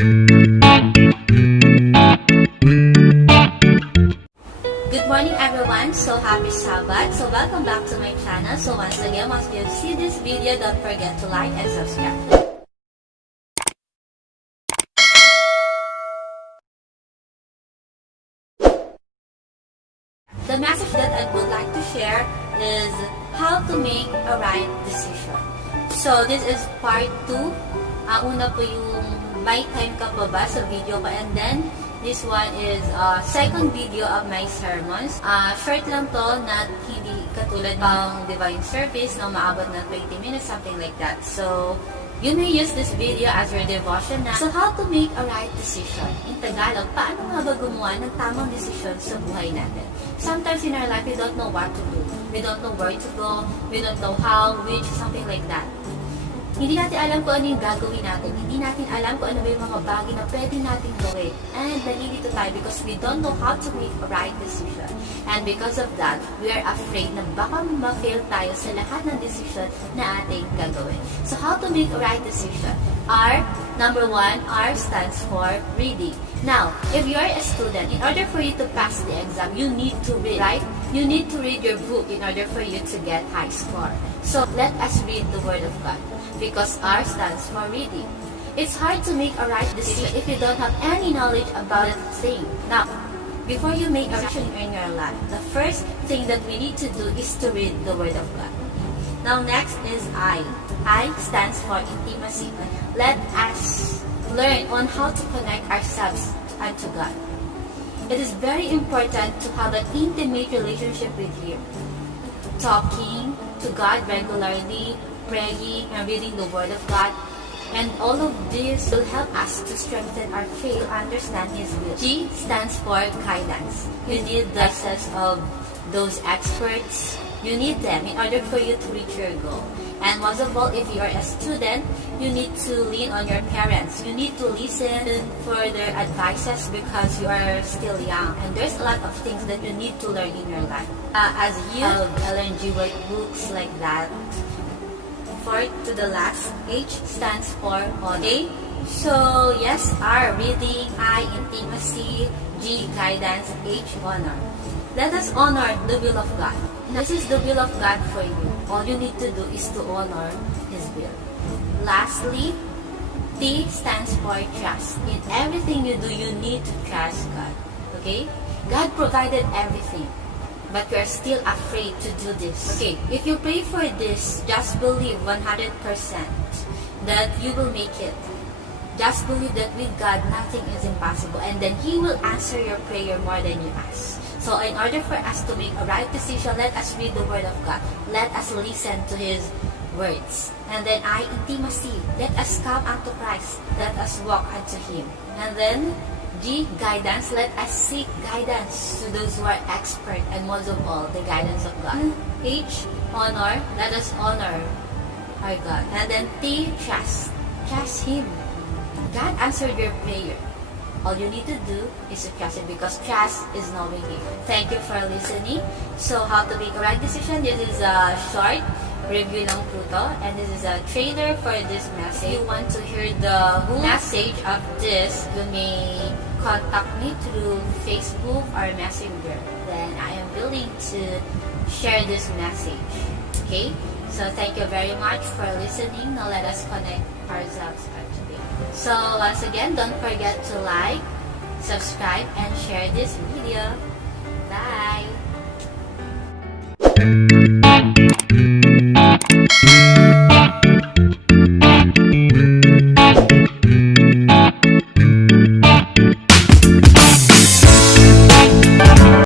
Good morning everyone, so happy Sabbath. So welcome back to my channel. So once again, once you see this video, don't forget to like and subscribe. The message that I would like to share is how to make a right decision. So this is part 2. Una po yung may time ka pa ba sa video ko, and then this one is second video of my sermons. Short lang to, not hindi katulad ng divine service na maabot ng 20 minutes, something like that. So you may use this video as your devotion na. So how to make a right decision? In Tagalog, paano nga ba gumawa ng tamang decision sa buhay natin? Sometimes in our life, we don't know what to do. We don't know where to go. We don't know how, which, something like that. Hindi natin alam kung ano yung gagawin natin. Hindi natin alam kung ano ba yung mga bagay na pwede natin gawin. And nalilito tayo because we don't know how to make a right decision. And because of that, we are afraid na baka ma-fail tayo sa lahat ng decision na ating gagawin. So how to make a right decision? R, number 1, R stands for reading. Now, if you are a student, in order for you to pass the exam, you need to read, right? You need to read your book in order for you to get high score. So let us read the Word of God, because R stands for reading. It's hard to make a right decision if you don't have any knowledge about a thing. Now, before you make a decision in your life, the first thing that we need to do is to read the Word of God. Now, next is I. I stands for intimacy. Let us learn on how to connect ourselves unto God. It is very important to have an intimate relationship with Him. Talking to God regularly, praying and reading the Word of God, and all of this will help us to strengthen our faith, understand His will. G stands for guidance. You need the access of those experts. You need them in order for you to reach your goal. And most of all, if you are a student, you need to lean on your parents. You need to listen for their advices because you are still young. And there's a lot of things that you need to learn in your life. As you have LNG work books like that. Fourth to the last, H stands for honor. So yes, R, reading, I, intimacy, G, guidance, H, honor. Let us honor the will of God. This is the will of God for you. All you need to do is to honor His will. Lastly, T stands for trust. In everything you do, you need to trust God. Okay? God provided everything, but you are still afraid to do this. Okay, if you pray for this, just believe 100% that you will make it. Just believe that with God, nothing is impossible. And then He will answer your prayer more than you ask. So in order for us to make a right decision, let us read the Word of God. Let us listen to His words. And then I, intimacy. Let us come unto Christ. Let us walk unto Him. And then G, guidance. Let us seek guidance to those who are expert, and most of all, the guidance of God. H, honor. Let us honor our God. And then T, trust. Trust Him. God answered your prayer. All you need to do is to trust Him, because trust is knowing Him. Thank you for listening. So how to make a right decision? This is a short review lang po to, and this is a trailer for this message. If you want to hear the whole message of this, you may contact me through Facebook or Messenger. Then I am willing to share this message. Okay? So thank you very much for listening. Now let us connect ourselves today. So once again, don't forget to like, subscribe, and share this video. Bye!